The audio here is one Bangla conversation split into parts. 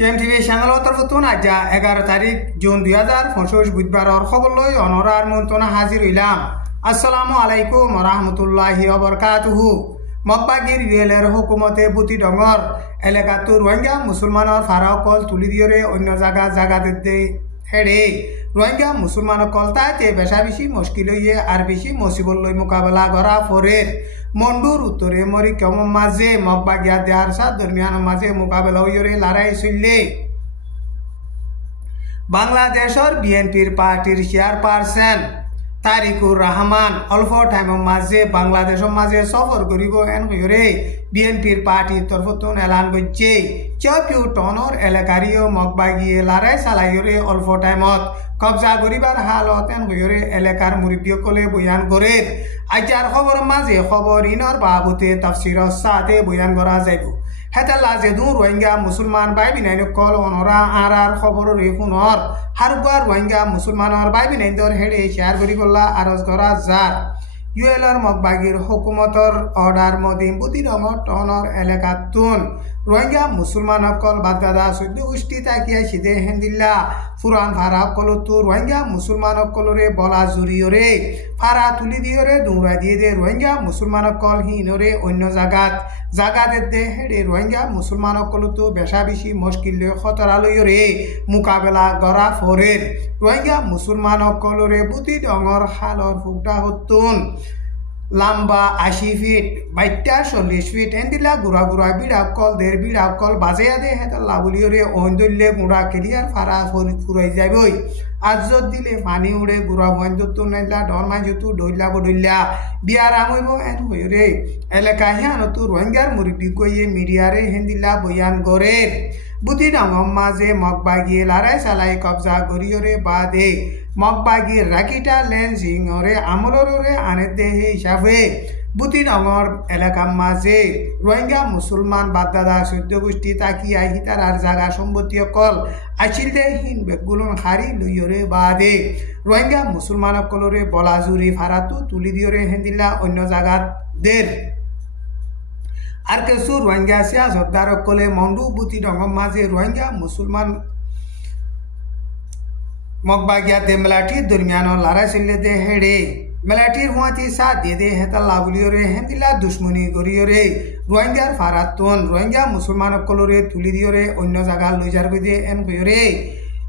টিএমটিভি চ্যানেল তরফতুন আজ 11 তারিখ জুন 2025 বুধবারর খবর লই অনরার মন্তনা হাজির হইলাম। আসসালামু আলাইকুম রহমতুল্লাহি ওয়াবারাকাতুহু। মগবাগির ইউএলের হুকুমতে বুতি ডঙর এলাকাতো রোহিঙ্গা মুসলমানের ফারাকল তুলি দিয়রে অন্য জায়গাতে হেড়ে রোহিঙ্গা মুসলমান কল তাইতে বেশা বেশি মুশকিল হইয়ে আর বেশি মুসিবত লই মোকাবেলা করা ফরের মন্ডুর উত্তরে মরি কেমন মাঝে মগবাগিয়া দেহার সাথ দরমিয়ান মাঝে মোকাবেলা হইরে লড়াই চললে বাংলাদেশের বিএনপির পার্টির চেয়ারপারসন তারিকুর রহমান অল্প টাইমের মাঝে বাংলাদেশের মাঝে সফর করিব এন হইরে বিএনপির পার্টির তরফতুন এলান করছে চপিউ টনর এলাকারিও মগবাগিয়ে লড়াই চালাইরে অল্প টাইমত কবজা করিবার হালত এন হইরে এলাকার মুরব্বীসকলে বয়ান করে আজার খবর মাঝে খবর ইনর বাবুতে তাফসিরর সাথে বয়ান করা যাইব হেতালা যেদু রোহিঙ্গা মুসলমান ভাই বিনাইন কল অনরা আর খবর রেফুনর হারুবার রোহিঙ্গা মুসলমানর ভাই বিনাইন্দর হেডে শেয়ার করি গল্লা আরজ করা যার ইউএলর মগবাগির হুকুমতর অর্ডার মদিম বুতি রঙর টনর এলাকাতুন রোহিঙ্গা মুসলমান সকল বাদদাদা সদ্য গোষ্ঠী তাকিয়া সিদে হেন্দিল্লা ফুরান ফারা কলতো রোহিঙ্গা মুসলমান সকলরে বলা জুরিয়রে ফারা তুলি দিয়রে দৌড়া দিয়ে দে রোহিঙ্গা মুসলমান সকল হিনরে অন্য জাগাতে দে হেডে রোহিঙ্গা মুসলমান সকলতো বেশা বেশি মুশকিল খতরালয়রে মোকাবেলা করা ফরের রোহিঙ্গা মুসলমান সকলরে বুতি ডঙর হালর ফুকটা হতুন লম্বা 80 ফিট 40 ফিট এন্দিলা গুড়া গুড়া বিড়া কল দের বিড়া কল বাজাইয়া দে হেতা লাবুলিয়রে ওইন্দলে গুড়া কেলিয়ার ফারা ফুরাই যাবই আজত দিলে পানি উড়ে গুড়া ওইন্দতো নাইলা ডর মাইজতো ডইলা বডইলা বিয়ার আমইব এন হইরে এলাকা হিয়ানতো রোহিঙ্গার মুরব্বি কইয়ে মিডিয়ারে হেন্দিলা বয়ান করে বুতি ডাঙর মাঝে মগবাগিয়ে লড়াই চালাই কবজা করিয়রে বাদে মগবাগির রাকিটা লেন সিংহরে আমলরে আনে দেহে হিসাবে বুতি ডাঙর এলাকার মাঝে রোহিঙ্গা মুসলমান বাদদাদা সদ্য গোষ্ঠী তাকিয়া হিতার আর জাগা সম্পত্তি অকল আছিল দে হিন বেগুলন হারি লইয়রে বাদে রোহিঙ্গা মুসলমান অকলরে বলাজুরি ফারাতো তুলি দিয়রে হেন্দিলা অন্য জাগাত দের আর কিছু রোহিঙ্গা সিয়াসতদার কলে মন্ডু বুতি ডঙর মাঝে রোহিঙ্গা মুসলমান মগবাগিয়া দে মেলাটির দরমিয়ান লড়াই চললে দে হেড়ে মেলাটির হুঁয়াতি সাথ দিয়ে দে হেতা লাবুলিয়রে হেন্দিলা দুশ্মনী করিয়রে রোহিঙ্গার ফারাতন রোহিঙ্গা মুসলমান সকলরে তুলি দিয়রে অন্য জায়গা লই যার গিয়ে এন কইরে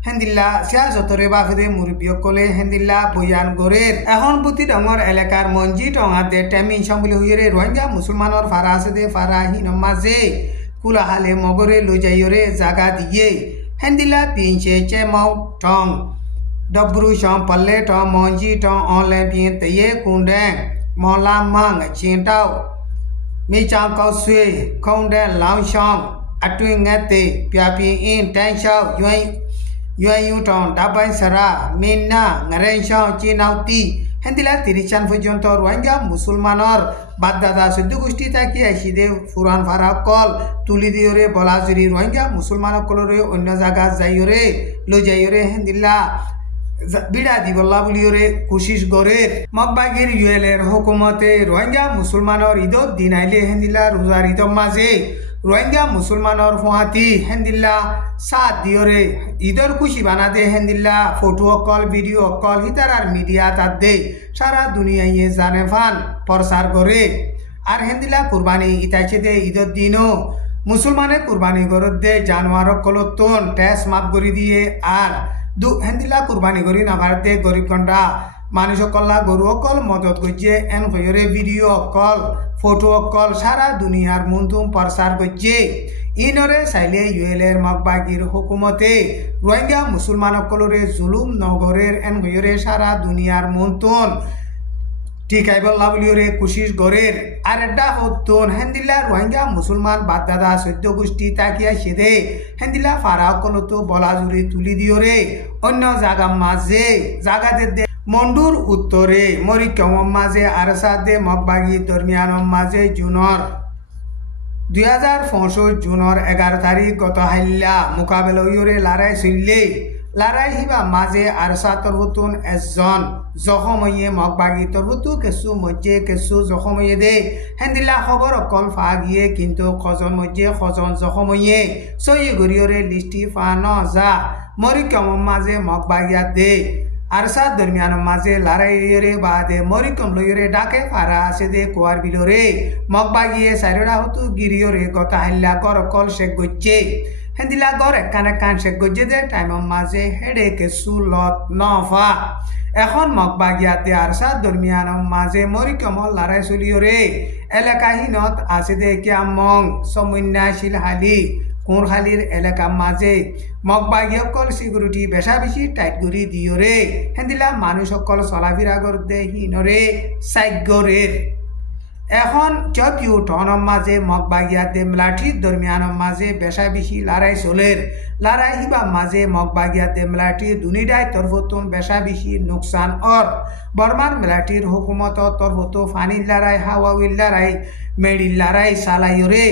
হেন্দিল্লা সিয়াসতরে বাফেদে মুরব্বীসকলে হেন্দিল্লা বয়ান গড়ের এখন বুতি ডঙর এলাকার মঞ্জি টঙা দে টেমিন সম্বলি হইরে রোহিঙ্গা মুসলমানের ফারা আছে দে ফারা হিন মাঝে কুলাহালে মগরে লই যাইয়রে জাগা দিয়ে হেন্দিল্লা পিনছে চেমাও টং ডব্রু সম পল্লে টং মঞ্জি টং অনলাইন পিন তয়ে কুন্ডে মলা মাং চিন্তাও মিচাং কাউসুই খৌন্ডে লাং সং আটুই ngate পিয়াপি ইন টেনশাও ইউ টং ডাবাই সারা মিন্না ngaren সং চিনাউতি হেন্দিলা 30 পর্যন্ত রোহিঙ্গা মুসলমানর বাদদাদা সদ্য গোষ্ঠী তাকি আইসিদে ফুরান ফারা কল তুলি দিয়রে বলাজুরি রোহিঙ্গা মুসলমান কলরে অন্য জায়গা যাইয়রে লই যাইয়রে হেন্দিলা বিড়া দিবল্লা বলিয়রে কোশিশ করে মগবাগির ইউএলের হুকুমতে রোহিঙ্গা মুসলমানর ঈদত দিন আইলে হেন্দিলা রোজার ঈদর মাঝে রোহিঙ্গা মুসলমানর ফুয়াতি হেন্দিল্লা সাত দিয়রে ঈদর খুশি বানা দে হেন্দিল্লা ফটো কল ভিডিও কল হিতার আর মিডিয়া তার দে সারা দুনিয়ায় জানে ফান প্রচার করে আর হেন্দিল্লা কুরবানি ইতাইছে দে ঈদর দিনও মুসলমানে কুরবানি গরত দে জানোয়ার কলতন টেস মাপ করে দিয়ে আর হেন্দিলা কুরবানি করি না ভারতে গরিব গন্ডা মানুষ কল্লা গরু অকল মদত করছে এন হইরে ভিডিও কল ফটো কল সারা দুনিয়ার মুন্তুম প্রচার করছে ইনরে চাইলে ইউএলের মগবাগির হুকুমতে রোহিঙ্গা মুসলমান সকলরে জুলুম নগরের এন হইরে সারা দুনিয়ার মুন্তুন টিকাইবল্লা বলিওরে কোশিশ গড়ের আর এটা হতুন হেন্দিল্লা রোহিঙ্গা মুসলমান বাদদাদা সদ্য গোষ্ঠী তাকিয়া সেদে হেন্দিল্লা ফারা কলতো বলাজুরি তুলি দিয়রে অন্য জায়গা মাঝে জাগাতে মন্ডুর উত্তরে মরিকম মাঝে আর সাথে মগবাগি দরমিয়ান মাঝে জুনর 2065 জুনের 11 তারিখ গত হাইল্লা মোকাবেলা ইউরে লড়াই চললে লাৰাই হিবা মাঝে আরসা তরবুতুন এজন জখময়ে মগবাগি তরবুতু কেসু মজ্জে কেসু জখময়ে দে হেন্দিলা খবর অকল ফা গিয়ে কিন্তু খজন মজ্জে খজন জখময়ে সই গরিয়রে লিস্টি ফা ন যা মরি কম মাঝে মগবাগিয়া দে আরসা দরমিয়ান মাঝে লারাইরে বাদে মরি কম লইরে ডাকে ফারা আছে দে কুয়ার বিলরে মগবাগিয়ে সাইরডা হতু গিরিয়রে গতা হাল্লা গর কল শেখ গজ্জে হেন্দিলা গর একানে কান শেখ গজ্জে দে টাইম মাঝে হেডে কেসু লত নফা এখন মগবাগিয়াতে আরসা দরমিয়ান মাঝে মরি কমল লারাই চলিয়রে এলাকাহীনত আছে দে কিয়ামং সমন্যাশীল হালি কোরহালির এলাকা মাঝে মগবাগীসকল সিকিউরিটি বেশা বেশি টাইট করি দিয়রে হেন্দিলা মানুষ সকল চলাফেরা করতে হিনরে সাইগরের এখন চপিউ টনের মাঝে মগবাগিয়াতে মেলাঠির দরমিয়ানের মাঝে বেশা বেশি লড়াই চলের লড়াই হিবা মাঝে মগবাগিয়াতে মেলাঠির দুনিটাই তরফতুন বেশা বেশি নুকসান অর বর্মার মেলাঠির হুকুমত তরফত ফানির লড়াই হাওয়াউির লড়াই মেডির লড়াই চালাইরে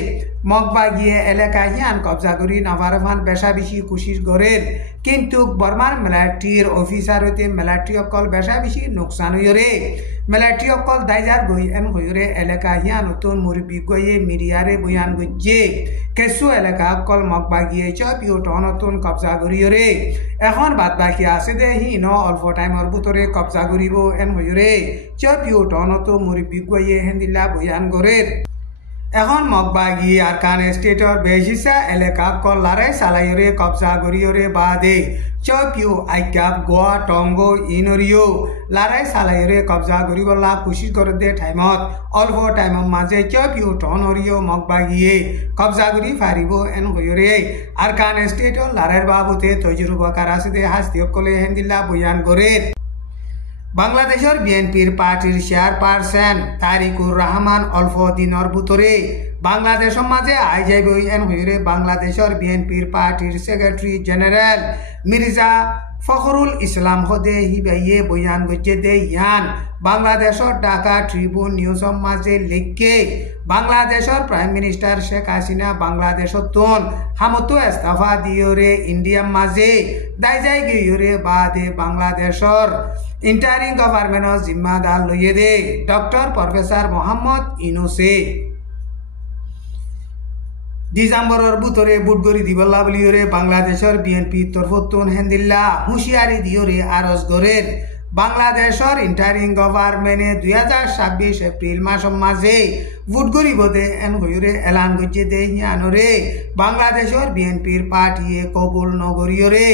মগবাগিয়ে এলাকা হিয়ান কবজা করি নভারফান বেশা বেশি কোশিশ করের কিন্তু বর্মার মেলাটির অফিসার হইতে মেলাটি অকল বেশা বেশি নোকসান হইরে মেলাটি অকল দাইজার বই এন হইরে এলাকা হিয়ান নতুন মুরব্বী গয়ে মিডিয়ারে বয়ান গজ্জে কেসু এলাকা অকল মগবাগিয়ে চপিও নতুন কবজা করিয়রে এখন বাদ বাকি আছে দে হি ন অল্প টাইমর ভিতরে কবজা করিব এন হইরে চপিও নতুন মুরব্বী গয়ে হেন্দিলা বয়ান করের এখন মগবাগি আরকান স্টেটর বেশিসা এলাকা কল লড়াই চালাইরে কবজা করিয়রে বাদে চপিও আইকাপ গোয়া টঙ্গো ইনরিও লড়াই চালাইরে কবজা করিবলা কোশিশ করে দে টাইমত অল্প টাইমর মাঝে চপিও টনরিও মগবাগিয়ে কবজা করি ফারিব এন হইরে আরকান স্টেটর লড়াইয়ের বাবতে তজরুবাকার আছে দে হাস্তি কলে হেন্দিলা বয়ান করে বাংলাদেশের বিএনপির পার্টির চেয়ারপারসন তারিকুর রহমান অল্প দিনের ভিতরে বাংলাদেশের মাঝে আই যাইব এন হইরে বাংলাদেশের বিএনপির পার্টির সেক্রেটারি জেনারেল মির্জা ফখরুল ইসলাম হদে হিবাইয়ে বয়ান গজ্জে দে ইয়ান বাংলাদেশের ঢাকা ট্রিবিউন নিউজের মাঝে লিখকে বাংলাদেশের প্রাইম মিনিস্টার শেখ হাসিনা বাংলাদেশের তোন হামতো ইস্তফা দিয়রে ইন্ডিয়ার মাঝে দাই যাই গিয়রে বাদে বাংলাদেশের ইন্টারিম গভর্নমেন্টের জিম্মাদার লইয়ে দে ডক্টর প্রফেসর মোহাম্মদ ইউনূসে ডিসেম্বরের ভিতরে বুট গড়ি দিবল্লা বলিয়রে বাংলাদেশের বিএনপি তরফতুন হেন্দিল্লা হুঁশিয়ারি দিয়রে আরজ গরের বাংলাদেশের ইন্টারিম গভর্নমেন্টে 2026 এপ্রিল মাসের মাঝে ভোট গরিব দে এন হইরে এলান গজ্জে দে হিয়ানরে বাংলাদেশের বিএনপির পার্টিয়ে কবুল নগরীয়রে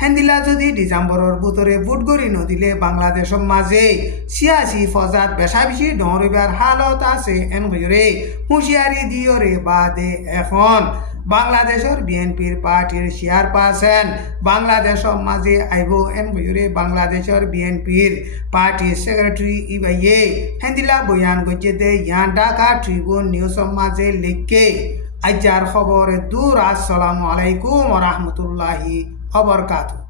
হেন্দিলা যদি ডিসেম্বরের ভিতরে ভোট গড়ি নদিলে বাংলাদেশের মাঝে সিয়াসি ফজাত বেশা বেশি ডরিবার হালত আছে এন হইরে হুঁশিয়ারি দিয়রে বাদে এখন বাংলাদেশের বিএনপির পার্টির চেয়ারপারসন বাংলাদেশের মাঝে আইব এন হইরে বাংলাদেশের বিএনপির পার্টির সেক্রেটারি ইবাইয়ে হেন্দিলা বয়ান গজ্জে দে ইয়ান ঢাকা ট্রিবিউন নিউজের মাঝে লিখকে আজার খবরে দূর আসসালামু আলাইকুম ওয়া রাহমাতুল্লাহি ওয়া বারাকাতুহু।